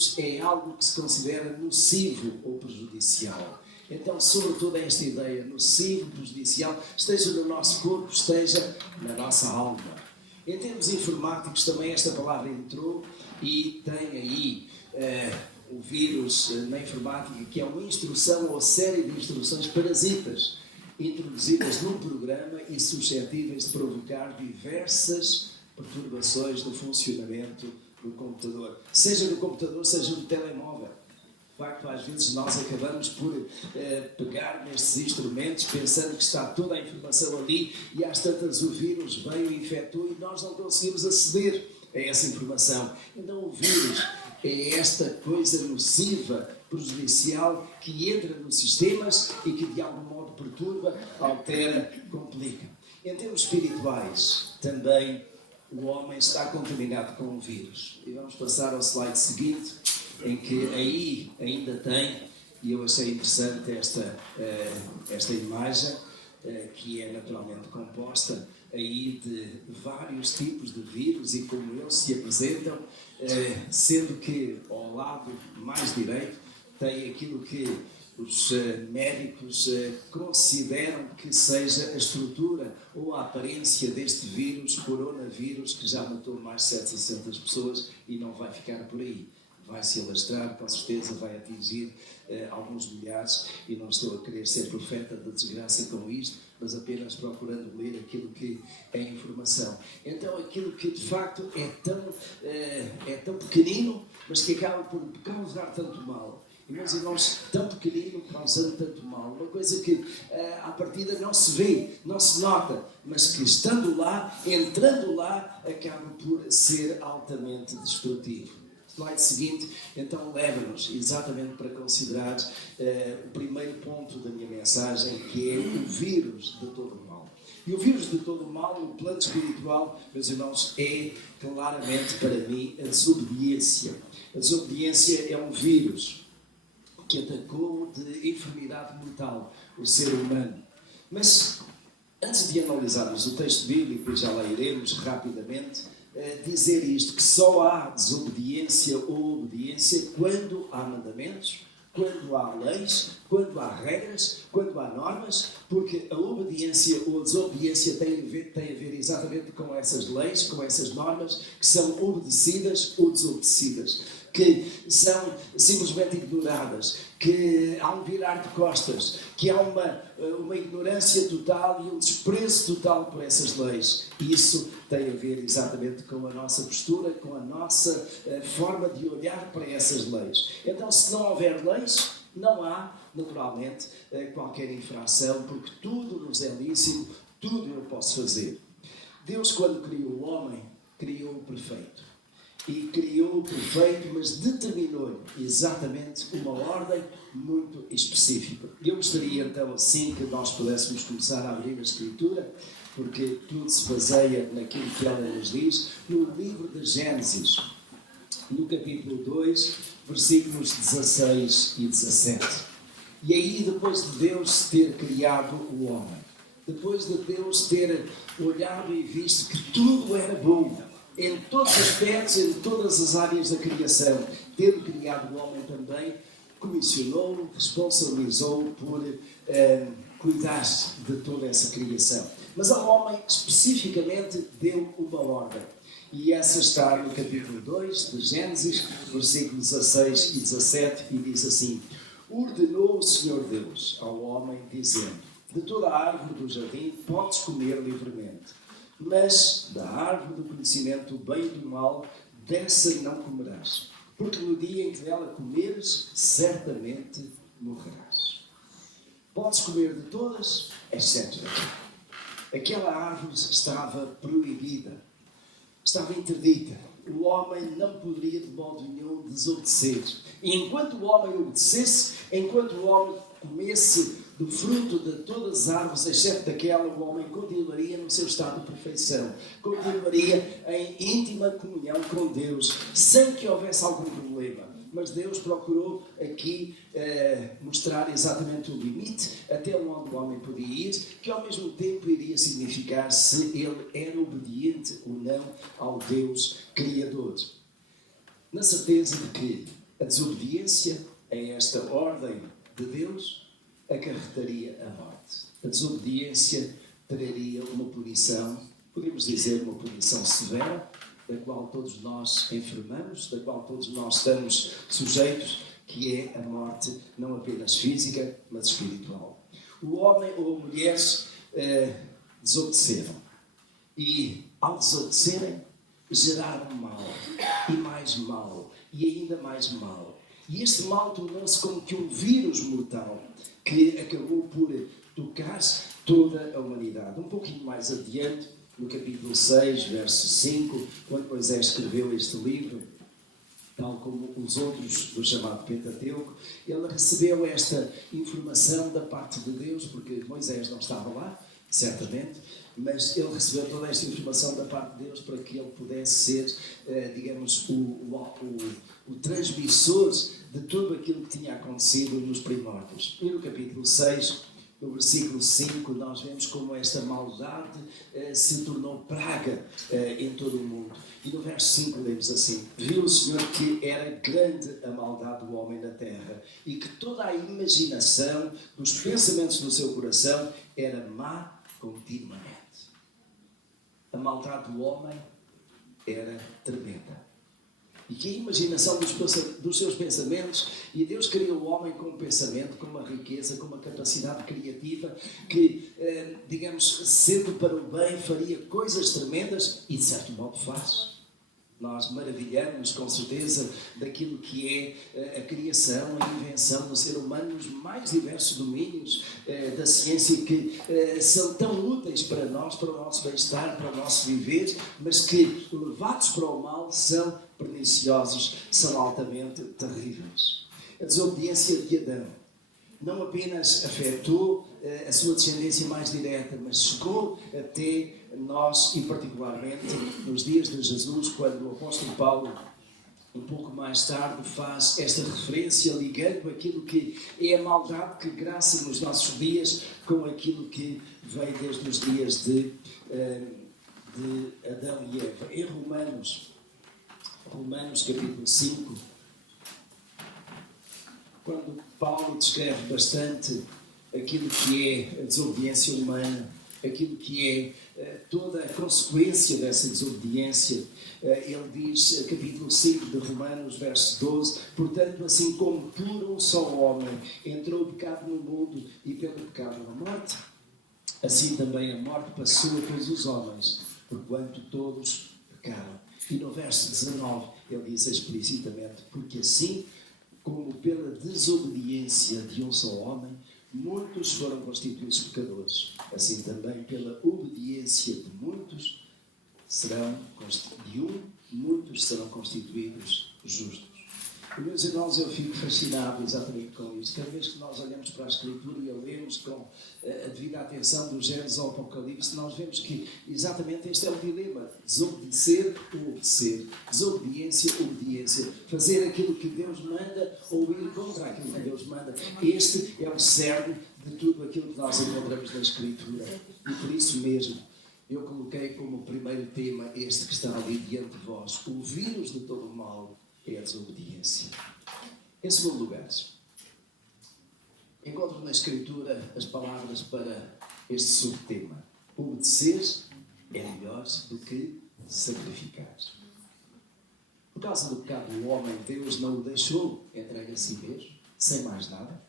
vírus é algo que se considera nocivo ou prejudicial. Então, sobretudo esta ideia nocivo, prejudicial, esteja no nosso corpo, esteja na nossa alma. Em termos informáticos também esta palavra entrou e tem aí o vírus na informática, que é uma instrução ou série de instruções parasitas introduzidas num programa e suscetíveis de provocar diversas perturbações do funcionamento do computador. Seja no computador, seja no telemóvel. De facto, às vezes nós acabamos por pegar nestes instrumentos pensando que está toda a informação ali e às tantas o vírus veio e infectou e nós não conseguimos aceder a essa informação. Então o vírus é esta coisa nociva, prejudicial, que entra nos sistemas e que de algum modo perturba, altera, complica. Em termos espirituais, também o homem está contaminado com o vírus. E vamos passar ao slide seguinte, em que aí ainda tem, e eu achei interessante esta imagem, que é naturalmente composta aí de vários tipos de vírus e como eles se apresentam, sendo que ao lado mais direito tem aquilo que os médicos consideram que seja a estrutura ou a aparência deste vírus, coronavírus, que já matou mais de 700 pessoas e não vai ficar por aí. Vai se alastrar, com certeza vai atingir alguns milhares, e não estou a querer ser profeta da desgraça com isto, mas apenas procurando ler aquilo que é informação. Então, aquilo que de facto é tão pequenino, mas que acaba por causar tanto mal. E, meus irmãos, tão pequenino, causando tanto mal. Uma coisa que, à partida, não se vê, não se nota, mas que, estando lá, entrando lá, acaba por ser altamente destrutivo. O slide seguinte, então, leva-nos exatamente para considerar o primeiro ponto da minha mensagem, que é o vírus de todo o mal. E o vírus de todo o mal, no plano espiritual, meus irmãos, é claramente, para mim, a desobediência. A desobediência é um vírus que atacou de enfermidade mortal o ser humano. Mas, antes de analisarmos o texto bíblico, e já lá iremos rapidamente, dizer isto, que só há desobediência ou obediência quando há mandamentos, quando há leis, quando há regras, quando há normas, porque a obediência ou a desobediência tem a ver exatamente com essas leis, com essas normas, que são obedecidas ou desobedecidas, que são simplesmente ignoradas, que há um virar de costas, que há uma ignorância total e um desprezo total por essas leis. E isso tem a ver exatamente com a nossa postura, com a nossa forma de olhar para essas leis. Então, se não houver leis, não há, naturalmente, qualquer infração, porque tudo nos é lícito, tudo eu posso fazer. Deus, quando criou o homem, criou-o perfeito. E criou-o perfeito, mas determinou exatamente uma ordem muito específica. Eu gostaria, então, assim que nós pudéssemos começar a abrir a Escritura, porque tudo se baseia naquilo que ela nos diz, no livro de Gênesis, no capítulo 2, versículos 16 e 17. E aí, depois de Deus ter criado o homem, depois de Deus ter olhado e visto que tudo era bom, em todos os aspectos, em todas as áreas da criação, tendo criado o homem também, comissionou-o, responsabilizou-o por cuidar de toda essa criação. Mas ao homem, especificamente, deu uma ordem. E essa está no capítulo 2 de Gênesis, versículos 16 e 17, e diz assim: ordenou o Senhor Deus ao homem, dizendo: de toda a árvore do jardim podes comer livremente, mas da árvore do conhecimento do bem e do mal, dessa não comerás, porque no dia em que dela comeres, certamente morrerás. Podes comer de todas, exceto daquela. Aquela árvore estava proibida, estava interdita. O homem não poderia de modo nenhum desobedecer. E enquanto o homem obedecesse, enquanto o homem comesse do fruto de todas as árvores, exceto daquela, o homem continuaria no seu estado de perfeição, continuaria em íntima comunhão com Deus, sem que houvesse algum problema. Mas Deus procurou aqui mostrar exatamente o limite até onde o homem podia ir, que ao mesmo tempo iria significar se ele era obediente ou não ao Deus Criador. Na certeza de que A desobediência a esta ordem de Deus acarretaria a morte. A desobediência traria uma punição, podemos dizer uma punição severa, da qual todos nós enfermamos, da qual todos nós estamos sujeitos, que é a morte não apenas física, mas espiritual. O homem ou a mulher desobedeceram. E, ao desobedecerem, geraram mal, e mais mal, e ainda mais mal. E este mal tornou-se como que um vírus mortal que acabou por tocar toda a humanidade. Um pouquinho mais adiante, no capítulo 6, verso 5, quando Moisés escreveu este livro, tal como os outros do chamado Pentateuco, ele recebeu esta informação da parte de Deus, porque Moisés não estava lá, certamente, mas ele recebeu toda esta informação da parte de Deus para que ele pudesse ser, digamos, o transmissor de tudo aquilo que tinha acontecido nos primórdios. E no capítulo 6, no versículo 5, nós vemos como esta maldade se tornou praga em todo o mundo. E no verso 5 lemos assim: viu o Senhor que era grande a maldade do homem na terra, e que toda a imaginação dos pensamentos do seu coração era má continuamente. A maldade do homem era tremenda. E que a imaginação dos seus pensamentos, e Deus criou o homem com um pensamento, com uma riqueza, com uma capacidade criativa, que, digamos, sendo para o bem, faria coisas tremendas, e de certo modo faz. Nós maravilhamos, com certeza, daquilo que é a criação, a invenção do ser humano nos mais diversos domínios da ciência, que são tão úteis para nós, para o nosso bem-estar, para o nosso viver, mas que, levados para o mal, são perniciosos, são altamente terríveis. A desobediência de Adão não apenas afetou a sua descendência mais direta, mas chegou até nós, e particularmente nos dias de Jesus, quando o apóstolo Paulo, um pouco mais tarde, faz esta referência, ligando aquilo que é a maldade que graça nos nossos dias com aquilo que veio desde os dias de Adão e Eva. Em Romanos capítulo 5, quando Paulo descreve bastante aquilo que é a desobediência humana, aquilo que é toda a consequência dessa desobediência, ele diz, capítulo 5 de Romanos, verso 12: portanto, assim como por um só homem entrou o pecado no mundo, e pelo pecado a morte, assim também a morte passou a todos os homens, porquanto todos pecaram. E no verso 19 ele diz explicitamente: porque assim como pela desobediência de um só homem muitos foram constituídos pecadores, assim também pela obediência de muitos muitos serão constituídos justos. E, meus irmãos, eu fico fascinado exatamente com isso. Cada vez que nós olhamos para a Escritura e a lemos com a devida atenção do Gênesis ao Apocalipse, nós vemos que exatamente este é o dilema: desobedecer ou obedecer, desobediência, obediência, fazer aquilo que Deus manda ou ir contra aquilo que Deus manda. Este é o cerne de tudo aquilo que nós encontramos na Escritura. E por isso mesmo eu coloquei como primeiro tema este que está ali diante de vós: o vírus de todo o mal é a desobediência. Em segundo lugar, encontro na Escritura as palavras para este subtema: obedecer é melhor do que sacrificar. Por causa do pecado do homem, Deus não o deixou entregue a si mesmo, sem mais nada,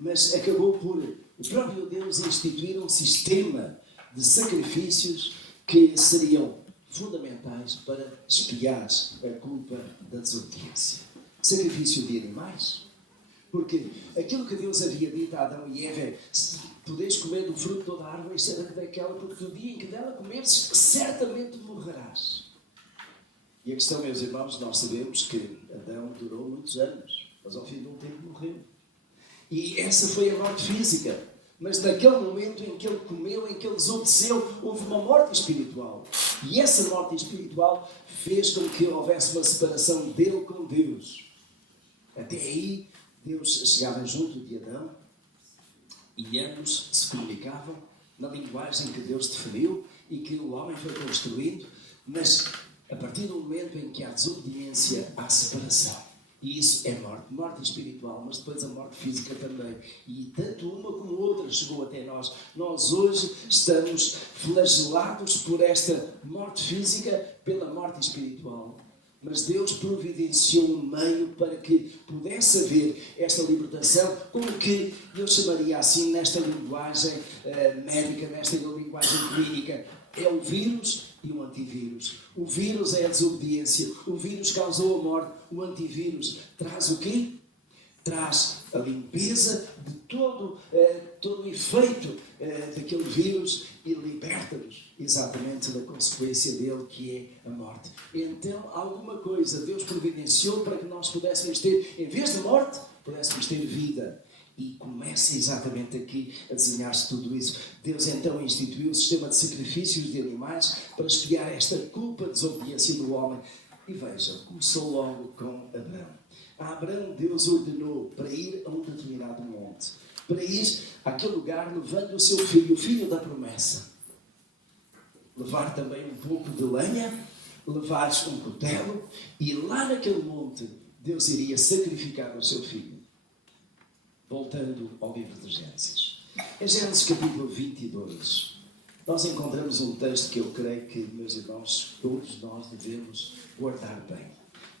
mas acabou por o próprio Deus instituir um sistema de sacrifícios que seriam fundamentais para expiar a culpa da desobediência. Sacrifício de animais. Porque aquilo que Deus havia dito a Adão e Eva é: podeis comer do fruto de toda a árvore, exceto daquela, porque no dia em que dela comeres, certamente morrerás. E a questão, meus irmãos, nós sabemos que Adão durou muitos anos, mas ao fim de um tempo morreu. E essa foi a morte física. Mas naquele momento em que ele comeu, em que ele desobedeceu, houve uma morte espiritual. E essa morte espiritual fez com que houvesse uma separação dele com Deus. Até aí, Deus chegava junto de Adão e ambos se comunicavam na linguagem que Deus definiu e que o homem foi construindo, mas a partir do momento em que há desobediência, há separação. E isso é morte espiritual, mas depois a morte física também. E tanto uma como outra chegou até nós. Nós hoje estamos flagelados por esta morte física, pela morte espiritual. Mas Deus providenciou um meio para que pudesse haver esta libertação, como que eu chamaria assim, nesta linguagem médica, nesta linguagem clínica. É o vírus e o antivírus. O vírus é a desobediência. O vírus causou a morte. O antivírus traz o quê? Traz a limpeza de todo o efeito daquele vírus e liberta-nos exatamente da consequência dele, que é a morte. Então, alguma coisa Deus providenciou para que nós pudéssemos ter, em vez de morte, pudéssemos ter vida. E começa exatamente aqui a desenhar-se tudo isso. Deus então instituiu o sistema de sacrifícios de animais para expiar esta culpa de desobediência do homem. E vejam, começou logo com Abraão. A Abraão Deus ordenou para ir a um determinado monte, para ir àquele lugar levando o seu filho, o filho da promessa. Levar também um pouco de lenha, levar um cutelo, e lá naquele monte Deus iria sacrificar o seu filho. Voltando ao livro de Gênesis. Em Gênesis capítulo 22, nós encontramos um texto que eu creio que, meus irmãos, todos nós devemos guardar bem.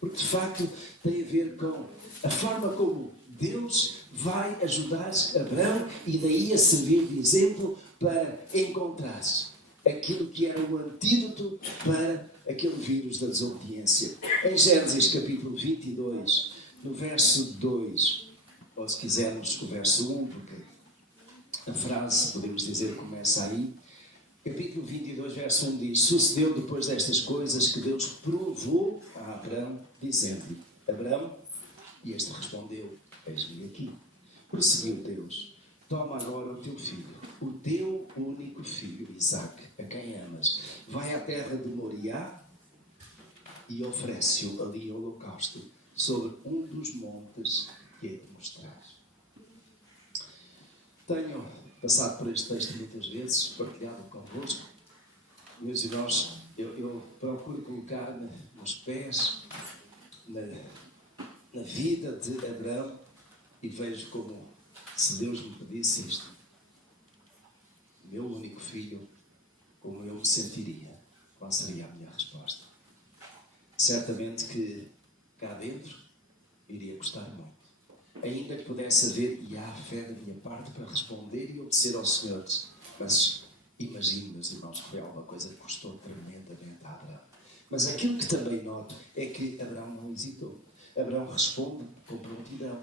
Porque, de facto, tem a ver com a forma como Deus vai ajudar Abraão e daí a servir de exemplo para encontrar aquilo que era o antídoto para aquele vírus da desobediência. Em Gênesis capítulo 22, no verso 2, ou se quisermos o verso 1, porque a frase, podemos dizer, começa aí. Capítulo 22, verso 1 diz: Sucedeu depois destas coisas que Deus provou a Abraão, dizendo-lhe: Abraão, e este respondeu: Eis-me aqui. Prosseguiu Deus: Toma agora o teu filho, o teu único filho, Isaque, a quem amas. Vai à terra de Moriá e oferece-o ali em holocausto, sobre um dos montes que hei de mostrar. Tenho passado por este texto muitas vezes, partilhado convosco. Meus irmãos, eu procuro colocar-me nos pés, na vida de Abraão, e vejo como se Deus me pedisse isto, meu único filho, como eu me sentiria, qual seria a minha resposta? Certamente que cá dentro iria custar muito. Ainda que pudesse haver, e há fé da minha parte para responder e obedecer ao Senhor. Mas imagino, meus irmãos, que foi alguma coisa que custou tremendamente a Abraão. Mas aquilo que também noto é que Abraão não hesitou. Abraão responde com prontidão.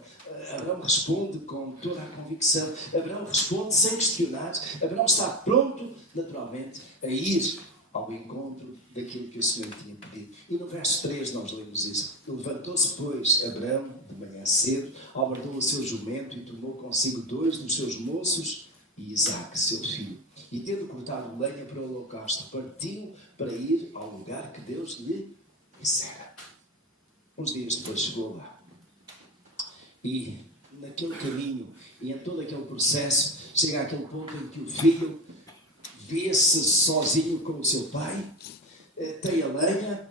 Abraão responde com toda a convicção. Abraão responde sem questionar. Abraão está pronto, naturalmente, a ir ao encontro daquilo que o Senhor tinha pedido. E no verso 3 nós lemos isso. Levantou-se, pois, Abraão, de manhã cedo, albardou o seu jumento e tomou consigo 2 dos seus moços e Isaque, seu filho. E tendo cortado lenha para o holocausto, partiu para ir ao lugar que Deus lhe dissera. Uns dias depois chegou lá. E naquele caminho e em todo aquele processo, chega àquele ponto em que o filho vê-se sozinho com o seu pai, tem a lenha,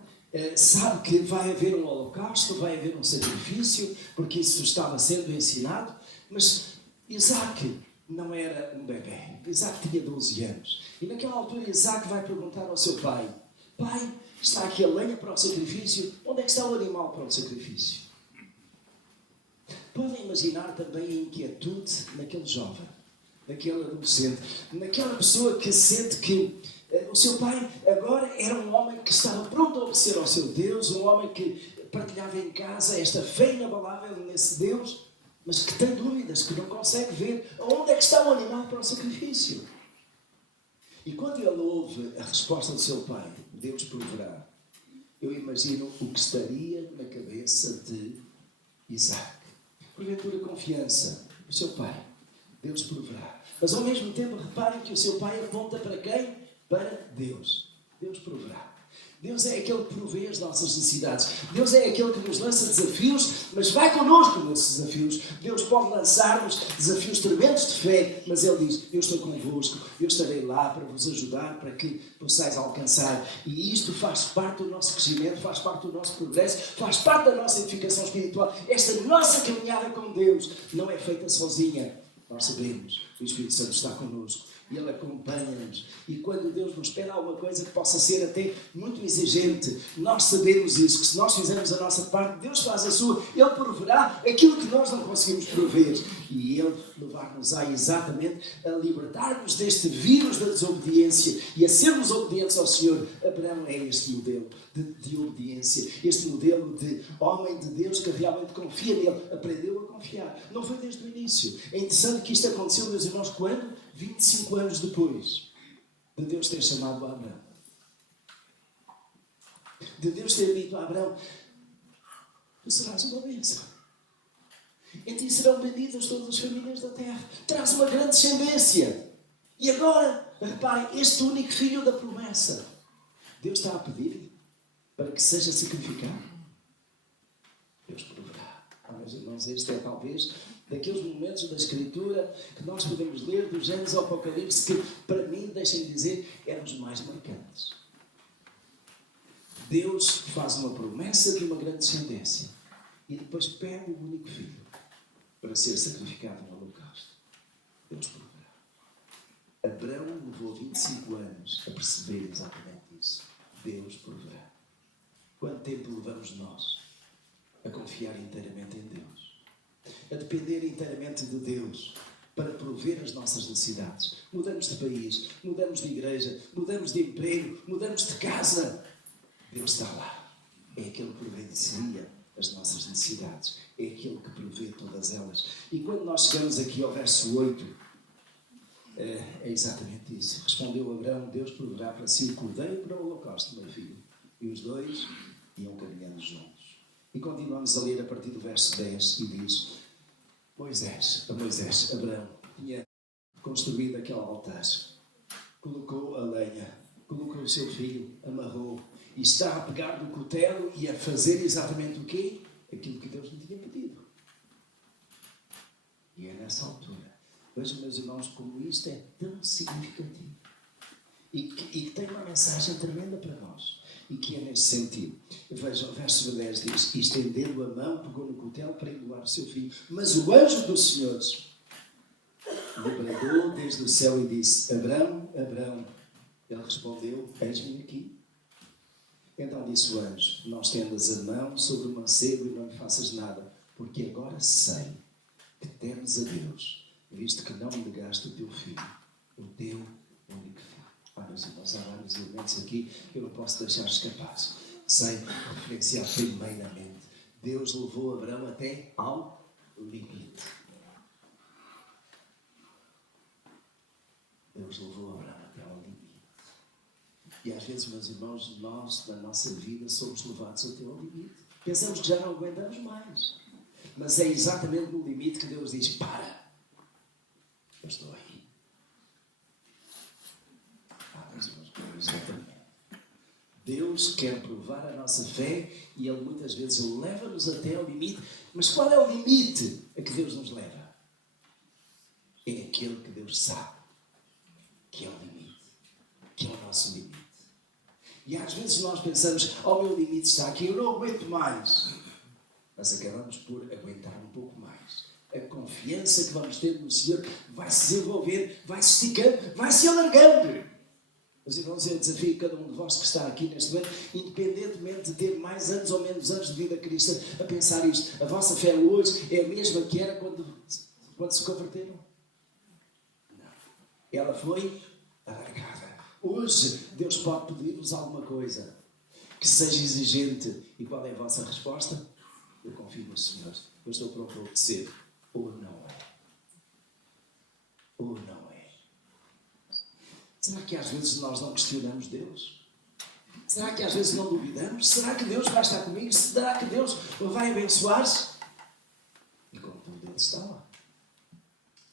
sabe que vai haver um holocausto, vai haver um sacrifício, porque isso estava sendo ensinado, mas Isaque não era um bebê. Isaque tinha 12 anos. E naquela altura Isaque vai perguntar ao seu pai: Pai, está aqui a lenha para o sacrifício, onde é que está o animal para o sacrifício? Podem imaginar também a inquietude naquele jovem, naquele adolescente, naquela pessoa que sente que o seu pai agora era um homem que estava pronto a obedecer ao seu Deus, um homem que partilhava em casa esta fé inabalável nesse Deus, mas que tem dúvidas, que não consegue ver onde é que está o animal para o sacrifício. E quando ele ouve a resposta do seu pai, Deus proverá, eu imagino o que estaria na cabeça de Isaque. Porventura confiança, o seu pai, Deus proverá. Mas ao mesmo tempo reparem que o seu pai aponta para quem? Para Deus. Deus proverá. Deus é aquele que provê as nossas necessidades. Deus é aquele que nos lança desafios, mas vai connosco nesses desafios. Deus pode lançar-nos desafios tremendos de fé, mas Ele diz, eu estou convosco, eu estarei lá para vos ajudar, para que possais alcançar. E isto faz parte do nosso crescimento, faz parte do nosso progresso, faz parte da nossa edificação espiritual. Esta nossa caminhada com Deus não é feita sozinha. Nós sabemos, o Espírito Santo está connosco. E Ele acompanha-nos. E quando Deus nos pede alguma coisa que possa ser até muito exigente, nós sabemos isso, que se nós fizermos a nossa parte, Deus faz a sua. Ele proverá aquilo que nós não conseguimos prover. E Ele levar-nos-á exatamente a libertar-nos deste vírus da desobediência e a sermos obedientes ao Senhor. Abraão é este modelo de obediência, este modelo de homem de Deus que realmente confia nele, aprendeu a confiar. Não foi desde o início. É interessante que isto aconteceu, meus irmãos, quando? 25 anos depois de Deus ter chamado Abraão. De Deus ter dito a Abraão, tu serás uma bênção. Em ti serão benditas todas as famílias da terra. Traz uma grande descendência. E agora, reparem, este único filho da promessa. Deus está a pedir para que seja sacrificado. Deus proverá. Meus irmãos, este é talvez daqueles momentos da Escritura que nós podemos ler do Gênesis ao Apocalipse que, para mim, deixem-me dizer, eram os mais marcantes. Deus faz uma promessa de uma grande descendência e depois pede o único filho para ser sacrificado no holocausto. Deus proverá. Abraão levou 25 anos a perceber exatamente isso. Deus proverá. Quanto tempo levamos nós a confiar inteiramente em Deus? A depender inteiramente de Deus para prover as nossas necessidades. Mudamos de país, mudamos de igreja, mudamos de emprego, mudamos de casa. Deus está lá. É aquele que providencia as nossas necessidades. É aquele que provê todas elas. E quando nós chegamos aqui ao verso 8, é exatamente isso. Respondeu Abraão, Deus proverá para si o cordeiro para o holocausto, meu filho. E os dois iam caminhando juntos. E continuamos a ler a partir do verso 10 e diz, Moisés, Abraão, tinha construído aquele altar, colocou a lenha, colocou o seu filho, amarrou, e está a pegar no cutelo e a fazer exatamente o quê? Aquilo que Deus lhe tinha pedido. E é nessa altura. Vejam, meus irmãos, como isto é tão significativo. E que tem uma mensagem tremenda para nós. E que é nesse sentido. Vejam, o verso 10 diz, e estendendo a mão, pegou no cutelo para imolar o seu filho. Mas o anjo do Senhor lhe bradou desde o céu e disse, Abraão, Abraão. Ele respondeu, eis-me aqui. Então disse o anjo, não estendas a mão sobre o mancebo e não lhe faças nada, porque agora sei que temes a Deus, visto que não me negaste o teu filho, o teu único filho. Meus irmãos, há vários elementos aqui que eu não posso deixar escapar. Sem referenciar primeiramente. Deus levou Abraão até ao limite. Deus levou Abraão até ao limite. E às vezes, meus irmãos, nós, na nossa vida, somos levados até ao limite. Pensamos que já não aguentamos mais. Mas é exatamente no limite que Deus diz, para, eu estou aí. Exatamente. Deus quer provar a nossa fé e Ele muitas vezes leva-nos até ao limite. Mas qual é o limite a que Deus nos leva? É aquele que Deus sabe que é o limite, que é o nosso limite. E às vezes nós pensamos, o meu limite está aqui, eu não aguento mais. Mas acabamos por aguentar um pouco mais. A confiança que vamos ter no Senhor vai se desenvolver, vai se esticando, vai se alargando. Meus irmãos, eu desafio cada um de vós que está aqui neste momento, independentemente de ter mais anos ou menos anos de vida cristã, a pensar isto. A vossa fé hoje é a mesma que era quando se converteram? Não. Ela foi alargada. Hoje, Deus pode pedir-vos alguma coisa que seja exigente. E qual é a vossa resposta? Eu confio no Senhor. Eu estou pronto a obedecer. Ou não é. Ou não é. Será que às vezes nós não questionamos Deus? Será que às vezes não duvidamos? Será que Deus vai estar comigo? Será que Deus vai abençoar-se? E contudo, Ele está lá.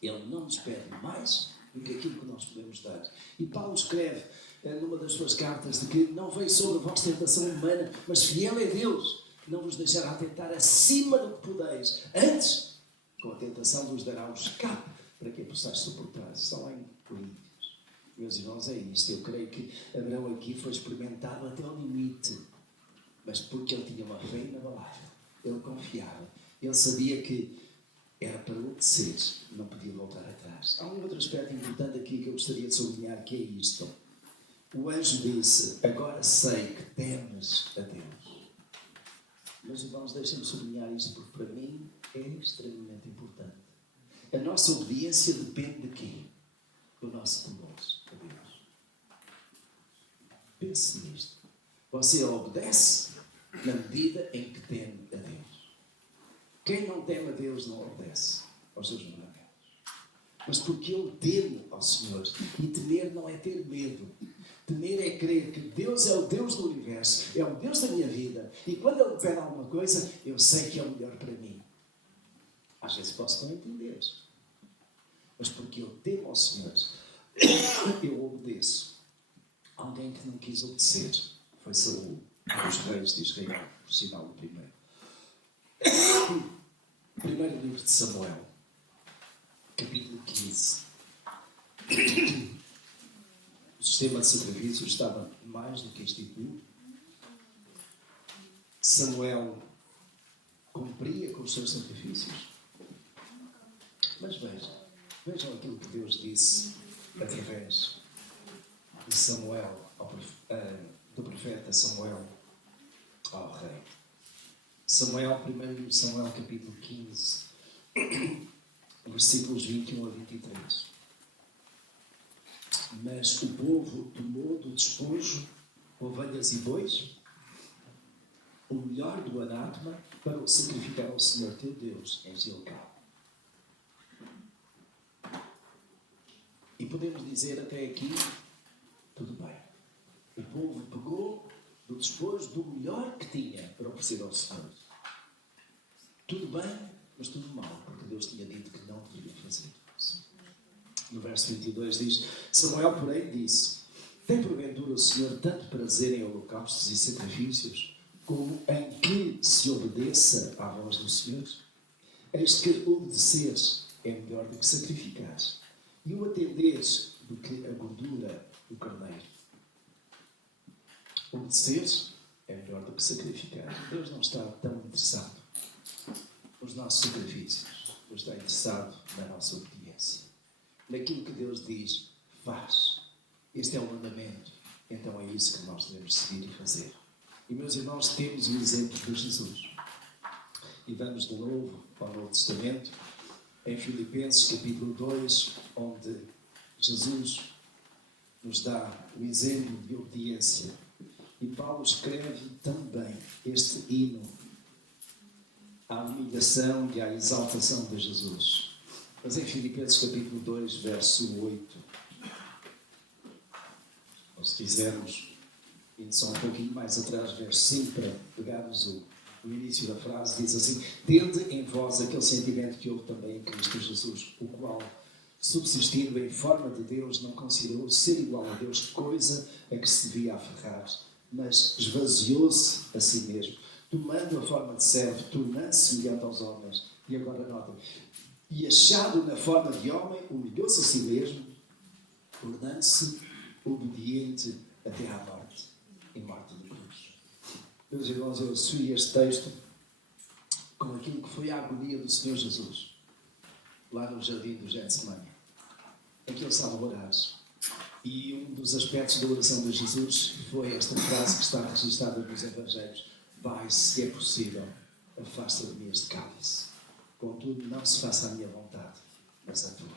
Ele não nos pede mais do que aquilo que nós podemos dar. E Paulo escreve numa das suas cartas, de que não veio sobre vós tentação humana, mas fiel é Deus, que não vos deixará tentar acima do que podeis. Antes, com a tentação vos dará um escape para que a possais suportar. Está lá em Coríntios. Meus irmãos, é isto. Eu creio que Abraão aqui foi experimentado até ao limite, mas porque ele tinha uma fé inabalável. Ele confiava. Ele sabia que era para obedecer, não podia voltar atrás. Há um outro aspecto importante aqui que eu gostaria de sublinhar, que é isto. O anjo disse: agora sei que temes a Deus. Mas, irmãos, deixem-me sublinhar isto, porque para mim é extremamente importante. A nossa obediência depende de quê? Do nosso temor a Deus. Pense nisto. Você obedece na medida em que teme a Deus. Quem não teme a Deus não obedece aos seus mandamentos. Mas porque eu temo ao Senhor. E temer não é ter medo. Temer é crer que Deus é o Deus do universo, é o Deus da minha vida. E quando Ele me pede alguma coisa, eu sei que é o melhor para mim. Às vezes posso não entender. Mas porque eu temo ao Senhor, eu obedeço. Alguém que não quis obedecer foi Saul, um dos reis de Israel, por sinal o primeiro. Primeiro livro de Samuel, capítulo 15. O sistema de sacrifício estava mais do que instituído. Samuel cumpria com os seus sacrifícios. Mas vejam aquilo que Deus disse através de Samuel, do profeta Samuel ao rei. Samuel, primeiro Samuel, capítulo 15, versículos 21 a 23. Mas o povo tomou do despojo ovelhas e bois, o melhor do anátema, para o sacrificar ao Senhor teu Deus em Gilgal. E podemos dizer até aqui, tudo bem. O povo pegou do despojo do melhor que tinha para oferecer ao Senhor. Tudo bem, mas tudo mal, porque Deus tinha dito que não deveria fazer isso. No verso 22 diz: Samuel, porém, disse: tem porventura o Senhor tanto prazer em holocaustos e sacrifícios, como em que se obedeça à voz do Senhor? Eis que obedeceres é melhor do que sacrificares, e o atenderes do que a gordura do carneiro. Obedeceres é melhor do que sacrificar. Deus não está tão interessado nos nossos sacrifícios. Deus está interessado na nossa obediência. Naquilo que Deus diz, faz. Este é o mandamento. Então é isso que nós devemos seguir e fazer. E, meus irmãos, temos o exemplo de Jesus. E vamos de novo ao Novo Testamento, em Filipenses capítulo 2, onde Jesus nos dá o exemplo de obediência. E Paulo escreve também este hino à humilhação e à exaltação de Jesus. Mas em Filipenses capítulo 2, verso 8, ou se quisermos, indo só um pouquinho mais atrás, verso 5, para pegarmos o início da frase, diz assim: tende em vós aquele sentimento que houve também em Cristo Jesus, o qual, subsistindo em forma de Deus, não considerou ser igual a Deus coisa a que se devia aferrar, mas esvaziou-se a si mesmo, tomando a forma de servo, tornando-se semelhante aos homens. E agora notem: e achado na forma de homem, humilhou-se a si mesmo, tornando-se obediente até à morte, em morte de cruz. Meus irmãos, eu associo este texto com aquilo que foi a agonia do Senhor Jesus, lá no jardim do Getsemane, em que ele estava a orar. E um dos aspectos da oração de Jesus foi esta frase que está registrada nos Evangelhos: vai, se é possível, afasta de mim este cálice. Contudo, não se faça a minha vontade, mas a tua.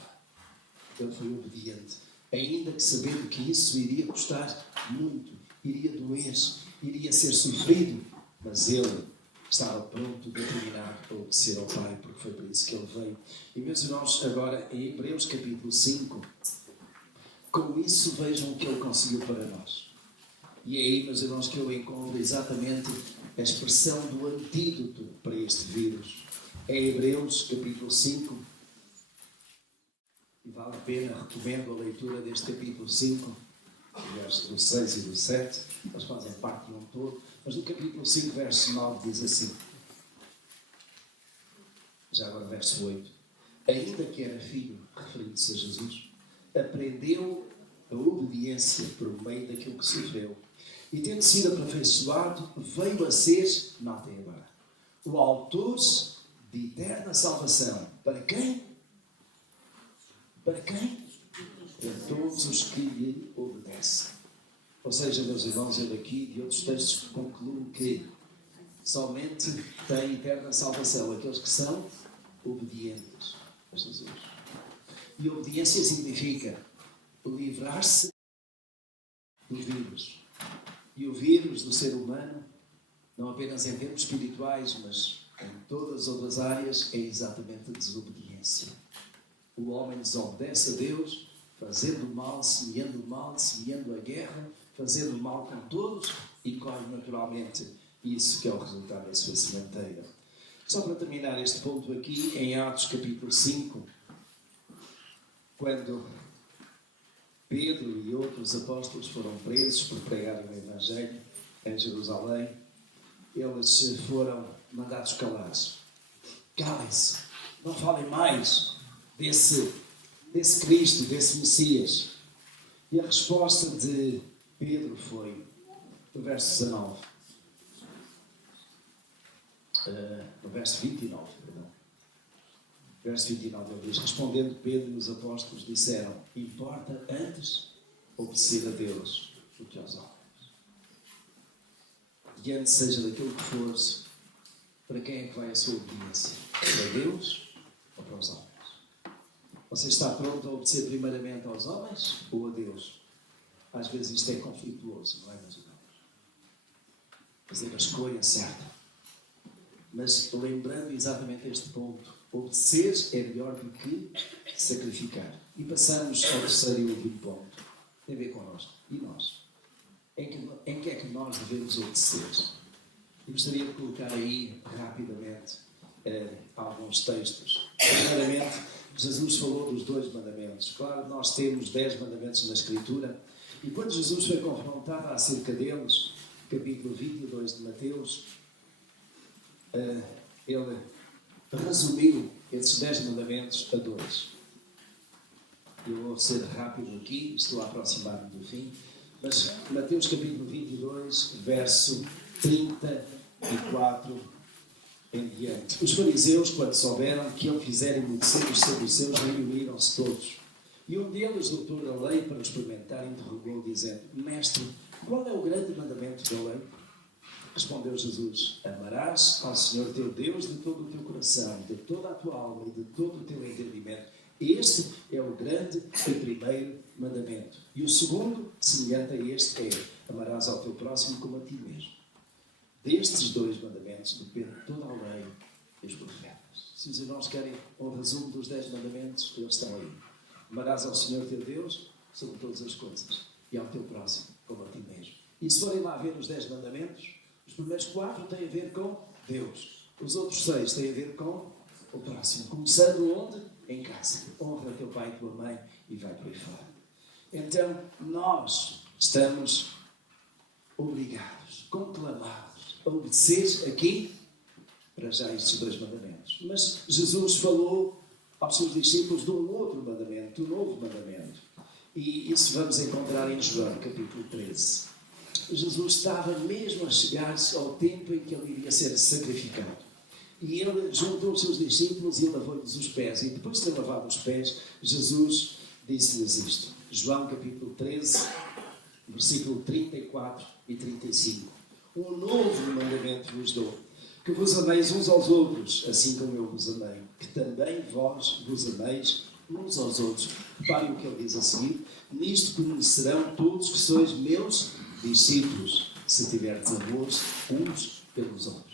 Ele foi obediente, ainda que sabendo que isso iria custar muito, iria doer, iria ser sofrido, mas ele estava pronto, determinado a obedecer ao Pai, porque foi por isso que ele veio. E, meus irmãos, agora em Hebreus capítulo 5, com isso vejam o que ele conseguiu para nós. E é aí, meus irmãos, que eu encontro exatamente a expressão do antídoto para este vírus. É Hebreus capítulo 5, e vale a pena, recomendo a leitura deste capítulo 5, do 6 e do 7, eles fazem parte de um todo, mas no capítulo 5, verso 9, diz assim, já agora verso 8, ainda que era filho, referindo-se a Jesus, aprendeu a obediência por meio daquilo que sofreu. E tendo sido aperfeiçoado, veio a ser, notem agora, o autor de eterna salvação. Para quem? Para quem? Para todos os que lhe obedecem. Ou seja, meus irmãos, eu daqui de outros textos concluo que somente tem eterna salvação aqueles que são obedientes a Jesus. E obediência significa livrar-se do vírus. E o vírus do ser humano, não apenas em termos espirituais, mas em todas as outras áreas, é exatamente a desobediência. O homem desobedece a Deus, fazendo mal, semeando a guerra, fazendo mal com todos e colhe naturalmente isso que é o resultado da sua sementeira. Só para terminar este ponto aqui, em Atos capítulo 5, quando Pedro e outros apóstolos foram presos por pregarem o Evangelho em Jerusalém, eles foram mandados calar. Calem-se, não falem mais desse Cristo, desse Messias. E a resposta de Pedro foi, no verso 19, no verso 29, perdão. Verso 29, ele diz, respondendo Pedro e os apóstolos disseram, importa antes obedecer a Deus do que aos homens. E antes seja daquilo que fores, para quem é que vai a sua obediência? Para Deus ou para os homens? Você está pronto a obedecer primeiramente aos homens ou a Deus? Às vezes isto é conflituoso, não é, meus irmãos? Fazer a escolha certa. Mas lembrando exatamente este ponto, obedecer é melhor do que sacrificar. E passamos ao terceiro e último ponto. Tem a ver connosco. E nós? Em que é que nós devemos obedecer? Eu gostaria de colocar aí, rapidamente, alguns textos. Primeiramente, Jesus falou dos 2 mandamentos. Claro, nós temos 10 mandamentos na Escritura. E quando Jesus foi confrontado acerca deles, capítulo 22 de Mateus, ele resumiu esses 10 mandamentos a 2. Eu vou ser rápido aqui, estou a aproximar-me do fim, mas Mateus capítulo 22, verso 34 em diante. Os fariseus, quando souberam que ele fizera emudecer os saduceus, reuniram-se todos. E um deles, doutor da lei, para o experimentar, interrogou, dizendo, Mestre, qual é o grande mandamento da lei? Respondeu Jesus, amarás ao Senhor teu Deus de todo o teu coração, de toda a tua alma e de todo o teu entendimento. Este é o grande e primeiro mandamento. E o segundo, semelhante a este, é amarás ao teu próximo como a ti mesmo. Destes 2 mandamentos depende toda a lei e os profetas. Se os irmãos querem um resumo dos 10 mandamentos, eles estão aí. Amarás ao Senhor teu Deus sobre todas as coisas e ao teu próximo como a ti mesmo. E se forem lá ver os 10 mandamentos, os primeiros 4 têm a ver com Deus. Os outros 6 têm a ver com o próximo. Começando onde? Em casa. Honra teu pai e tua mãe e vai por aí fora. Então, nós estamos obrigados, conclamados, a obedecer aqui, para já estes 2 mandamentos. Mas Jesus falou aos seus discípulos de um outro mandamento, um novo mandamento. E isso vamos encontrar em João, capítulo 13. Jesus estava mesmo a chegar-se ao tempo em que ele iria ser sacrificado. E ele juntou os seus discípulos e lavou-lhes os pés. E depois de ter lavado os pés, Jesus disse-lhes isto. João capítulo 13, versículo 34 e 35. Um novo mandamento vos dou, que vos ameis uns aos outros, assim como eu vos amei. Que também vós vos ameis uns aos outros. Reparem o que ele diz a seguir. Nisto conhecerão todos que sois meus discípulos, se tiverdes amor uns pelos outros.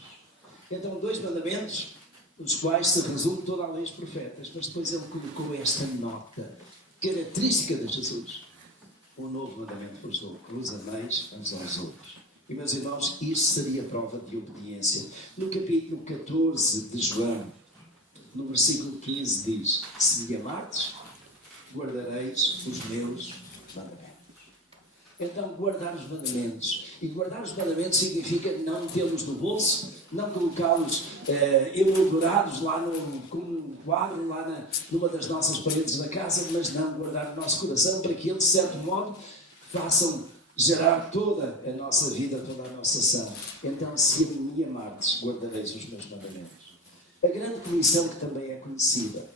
Então, 2 mandamentos, nos quais se resume toda a lei dos profetas, mas depois ele colocou esta nota, característica de Jesus. Um novo mandamento vos dou, que vos ameis uns aos outros. E, meus irmãos, isto seria prova de obediência. No capítulo 14 de João, no versículo 15, diz, se me amardes, guardareis os meus mandamentos. Então, guardar os mandamentos. E guardar os mandamentos significa não tê-los no bolso, não colocá-los emoldurados lá como um quadro, lá numa das nossas paredes da casa, mas não guardar no nosso coração para que eles, de certo modo, façam gerar toda a nossa vida, toda a nossa ação. Então, se a mim me amardes, guardareis os meus mandamentos. A grande comissão que também é conhecida,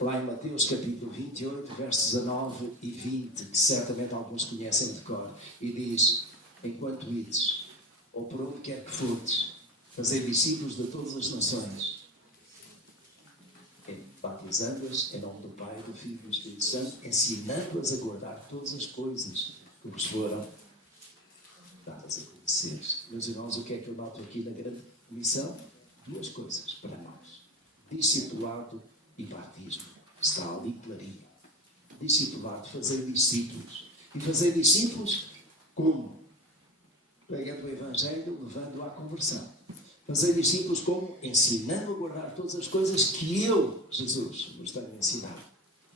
lá em Mateus capítulo 28, versos 19 e 20, que certamente alguns conhecem de cor, e diz: enquanto ides, ou por onde quer que fordes, fazei discípulos de todas as nações, batizando-as em nome do Pai, do Filho e do Espírito Santo, ensinando-as a guardar todas as coisas que vos foram dadas a conhecer. Meus irmãos, o que é que eu noto aqui na grande comissão? Duas coisas para nós: discipulado e batismo. Está ali clarinho. Discipulado, fazer discípulos. E fazer discípulos como? Pregando o Evangelho, levando à conversão. Fazer discípulos como? Ensinando a guardar todas as coisas que eu, Jesus, vos tenho a ensinar.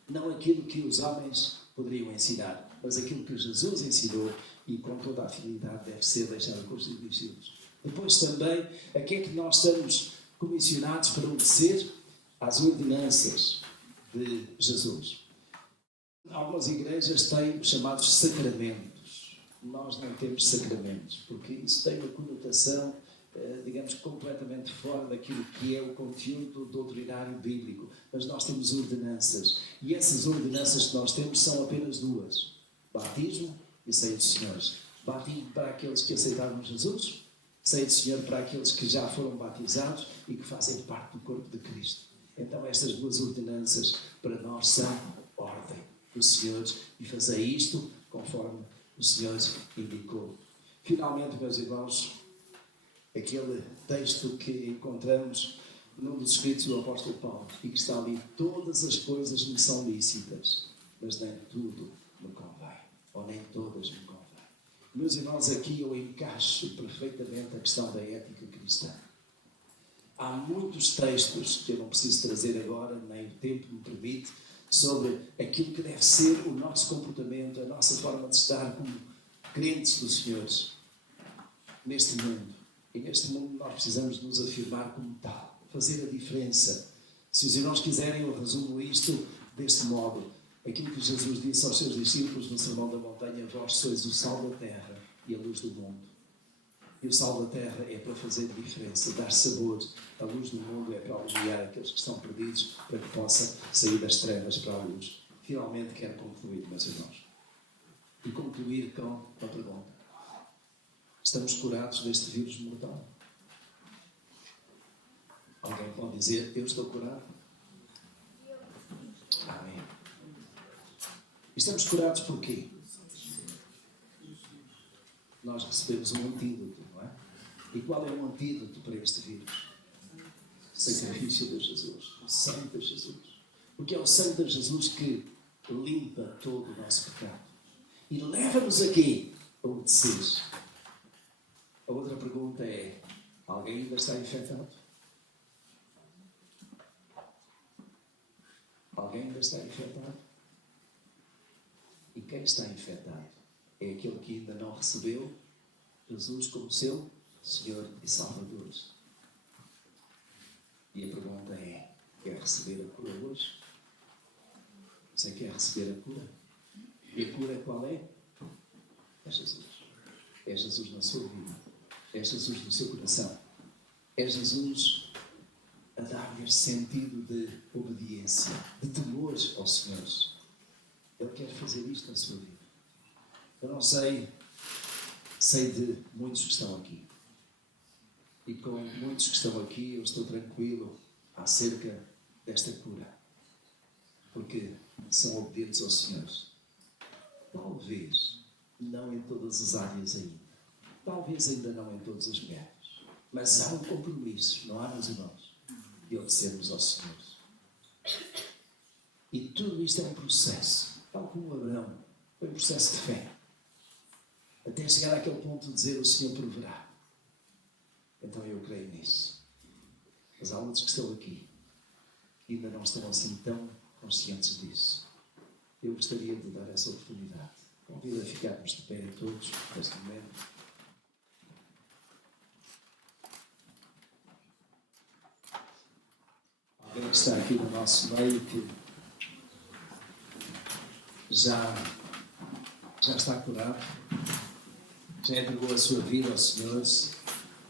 Não aquilo que os homens poderiam ensinar, mas aquilo que Jesus ensinou e com toda a afinidade deve ser deixado com os discípulos. Depois também, a que é que nós estamos comissionados para obedecer? Às ordenanças de Jesus. Algumas igrejas têm os chamados sacramentos. Nós não temos sacramentos, porque isso tem uma conotação, digamos, completamente fora daquilo que é o conteúdo doutrinário bíblico. Mas nós temos ordenanças. E essas ordenanças que nós temos são apenas duas: batismo e ceia do Senhor. Batismo para aqueles que aceitaram Jesus, ceia do Senhor para aqueles que já foram batizados e que fazem parte do corpo de Cristo. Então estas duas ordenanças para nós são ordem do Senhor, e fazer isto conforme o Senhor indicou. Finalmente, meus irmãos, aquele texto que encontramos num dos escritos do apóstolo Paulo, e que está ali: todas as coisas me são lícitas, mas nem tudo me convém, ou nem todas me convém. Meus irmãos, aqui eu encaixo perfeitamente a questão da ética cristã. Há muitos textos que eu não preciso trazer agora, nem o tempo me permite, sobre aquilo que deve ser o nosso comportamento, a nossa forma de estar como crentes do Senhor neste mundo. E neste mundo nós precisamos nos afirmar como tal, fazer a diferença. Se os irmãos quiserem, eu resumo isto deste modo: aquilo que Jesus disse aos seus discípulos no Sermão da Montanha: vós sois o sal da terra e a luz do mundo. E o sal da terra é para fazer diferença, dar sabor. A luz do mundo é para iluminar aqueles que estão perdidos, para que possam sair das trevas para a luz. Finalmente quero concluir, meus irmãos. E concluir com a pergunta: estamos curados deste vírus mortal? Alguém pode dizer: eu estou curado? Amém. Estamos curados por quê? Nós recebemos um antídoto, não é? E qual é o antídoto para este vírus? O sacrifício de Jesus, o sangue de Jesus. Porque é o sangue de Jesus que limpa todo o nosso pecado e leva-nos aqui a obedecer. A outra pergunta é: alguém ainda está infectado? Alguém ainda está infectado? E quem está infectado é aquele que ainda não recebeu Jesus como seu Senhor e Salvador. E a pergunta é: quer receber a cura hoje? Você quer receber a cura? E a cura qual é? É Jesus. É Jesus na sua vida. É Jesus no seu coração. É Jesus a dar-lhe sentido de obediência, de temor ao Senhor. Ele quer fazer isto na sua vida. Eu não sei de muitos que estão aqui. E com muitos que estão aqui, eu estou tranquilo acerca desta cura. Porque são obedientes ao Senhor. Talvez não em todas as áreas ainda. Talvez ainda não em todos os métodos. Mas há um compromisso, não há, meus irmãos, de obedecermos ao Senhor. E tudo isto é um processo. Tal como Abraão, foi um processo de fé. Até chegar àquele ponto de dizer: o Senhor proverá. Então eu creio nisso. Mas há outros que estão aqui e ainda não estão assim tão conscientes disso. Eu gostaria de dar essa oportunidade. Convido a ficarmos de pé todos neste momento. Alguém que está aqui no nosso meio que já está curado, já entregou a sua vida ao Senhor,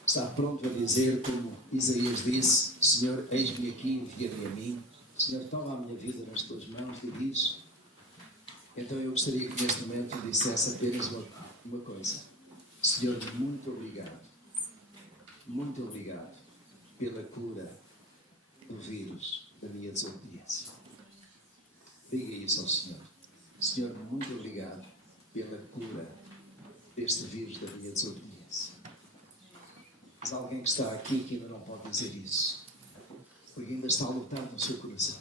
está pronto a dizer, como Isaías disse: Senhor, eis-me aqui, envia-me a mim. Senhor, toma a minha vida nas tuas mãos, dirige. Então eu gostaria que neste momento dissesse apenas uma coisa: Senhor, muito obrigado pela cura do vírus da minha desobediência. Diga isso ao Senhor. Senhor, muito obrigado pela cura deste vírus da minha desobediência. Mas alguém que está aqui que ainda não pode dizer isso, porque ainda está a lutar no seu coração,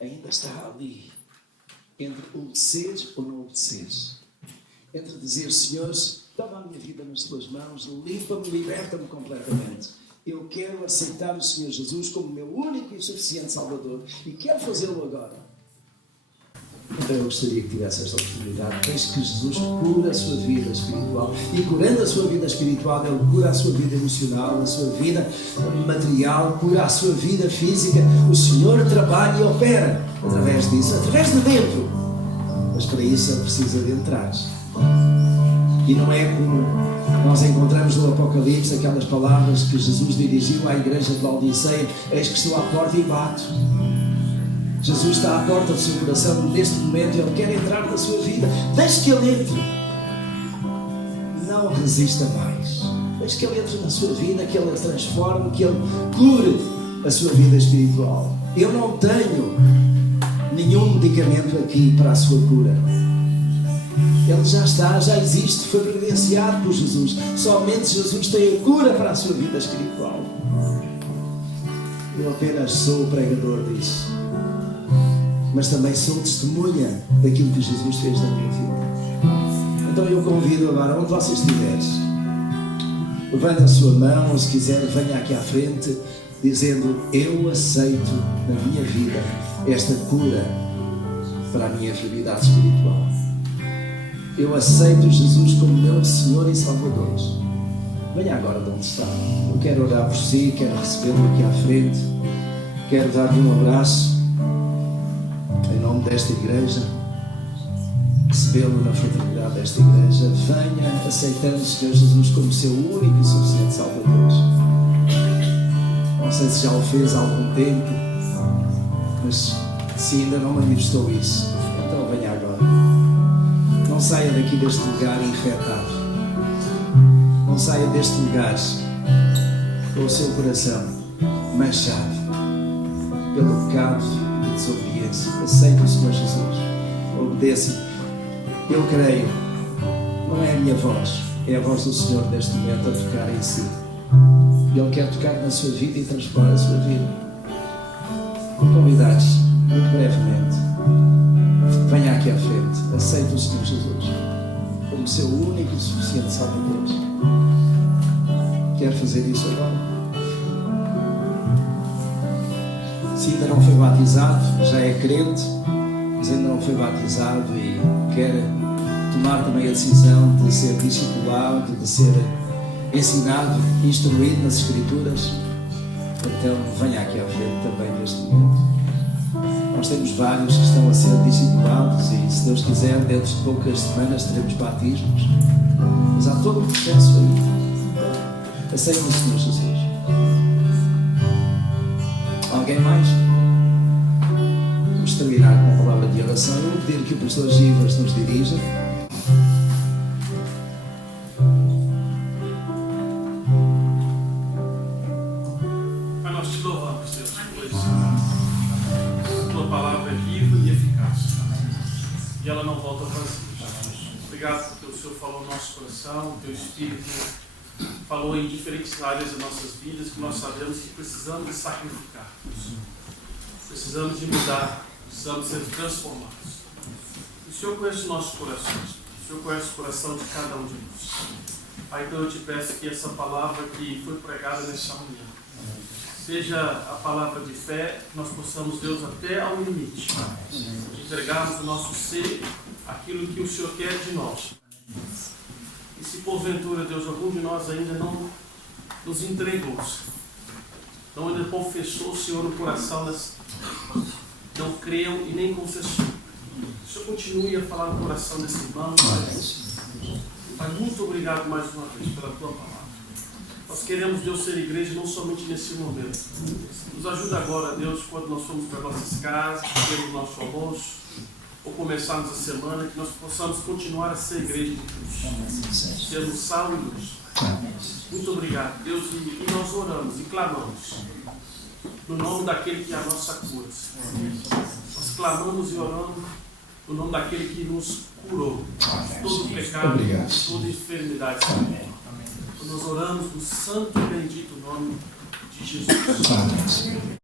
ainda está ali entre obedecer ou não obedecer, entre dizer: Senhor, toma a minha vida nas tuas mãos, limpa-me, liberta-me completamente. Eu quero aceitar o Senhor Jesus como meu único e suficiente Salvador e quero fazê-lo agora. Então eu gostaria que tivesse esta oportunidade. Desde que Jesus cura a sua vida espiritual, e curando a sua vida espiritual, Ele cura a sua vida emocional, a sua vida material, cura a sua vida física. O Senhor trabalha e opera através disso, através de dentro. Mas para isso Ele precisa de entrar. E não é como nós encontramos no Apocalipse aquelas palavras que Jesus dirigiu à igreja de Laodiceia: eis que estou à porta e bato. Jesus está à porta do seu coração neste momento. Ele quer entrar na sua vida. Deixe que Ele entre. Não resista mais. Deixe que Ele entre na sua vida, que Ele a transforme, que Ele cure a sua vida espiritual. Eu não tenho nenhum medicamento aqui para a sua cura. Ele já está, já existe, foi providenciado por Jesus. Somente Jesus tem a cura para a sua vida espiritual. Eu apenas sou o pregador disso, mas também sou testemunha daquilo que Jesus fez na minha vida. Então eu convido agora, onde você estiver, levante a sua mão, ou se quiser venha aqui à frente, dizendo: eu aceito na minha vida esta cura para a minha enfermidade espiritual. Eu aceito Jesus como meu Senhor e Salvador. Venha agora de onde está. Eu quero orar por si, quero recebê-lo aqui à frente, quero dar-lhe um abraço em nome desta igreja, recebê-lo na fraternidade desta igreja. Venha aceitando o Senhor Jesus como seu único e suficiente Salvador. Não sei se já o fez há algum tempo, mas se ainda não manifestou isso, então venha agora. Não saia daqui deste lugar infectado. Não saia deste lugar com o seu coração manchado pelo pecado e desobediência. Aceite o Senhor Jesus. Obedeça. Eu creio. Não é a minha voz, é a voz do Senhor neste momento a tocar em si. Ele quer tocar na sua vida e transformar a sua vida. Vou convidar-te, muito brevemente, venha aqui à frente. Aceite o Senhor Jesus como seu único e suficiente Salvador. Quer fazer isso agora? Se ainda não foi batizado, já é crente, mas ainda não foi batizado e quer tomar também a decisão de ser discipulado, de ser ensinado, instruído nas Escrituras, então venha aqui à frente também neste momento. Nós temos vários que estão a ser discipulados e, se Deus quiser, dentro de poucas semanas teremos batismos. Mas há todo um processo aí. Aceite o Senhor Jesus. Alguém mais? Vamos terminar com uma palavra de oração. Eu vou pedir que o pastor Givas nos dirija. Pai, nós te louvamos, Deus, pois a tua palavra é viva e eficaz e ela não volta vazia. Obrigado porque o Senhor falou no nosso coração, o teu Espírito falou em diferentes áreas das nossas vidas que nós sabemos que precisamos de sacrificar, precisamos de mudar, precisamos ser transformados. O Senhor conhece os nossos corações, o Senhor conhece o coração de cada um de nós. Pai, então eu te peço que essa palavra que foi pregada nessa manhã seja a palavra de fé, que nós possamos, Deus, até ao limite, de entregarmos o nosso ser aquilo que o Senhor quer de nós. E se porventura, Deus, algum de nós ainda não nos entregou, não ainda confessou o Senhor no coração, não creu e nem confessou, o Senhor continue a falar no coração desse irmão. Pai, muito obrigado mais uma vez pela Tua palavra. Nós queremos, Deus, ser igreja não somente nesse momento. Nos ajuda agora, Deus, quando nós formos para nossas casas, termos o nosso almoço, ou começarmos a semana, que nós possamos continuar a ser igreja de Cristo. Sermos sal e luz. Muito obrigado, Deus, e nós oramos e clamamos no nome daquele que é a nossa cura. Nós clamamos e oramos no nome daquele que nos curou de todo pecado, de toda enfermidade. Nós oramos no santo e bendito nome de Jesus.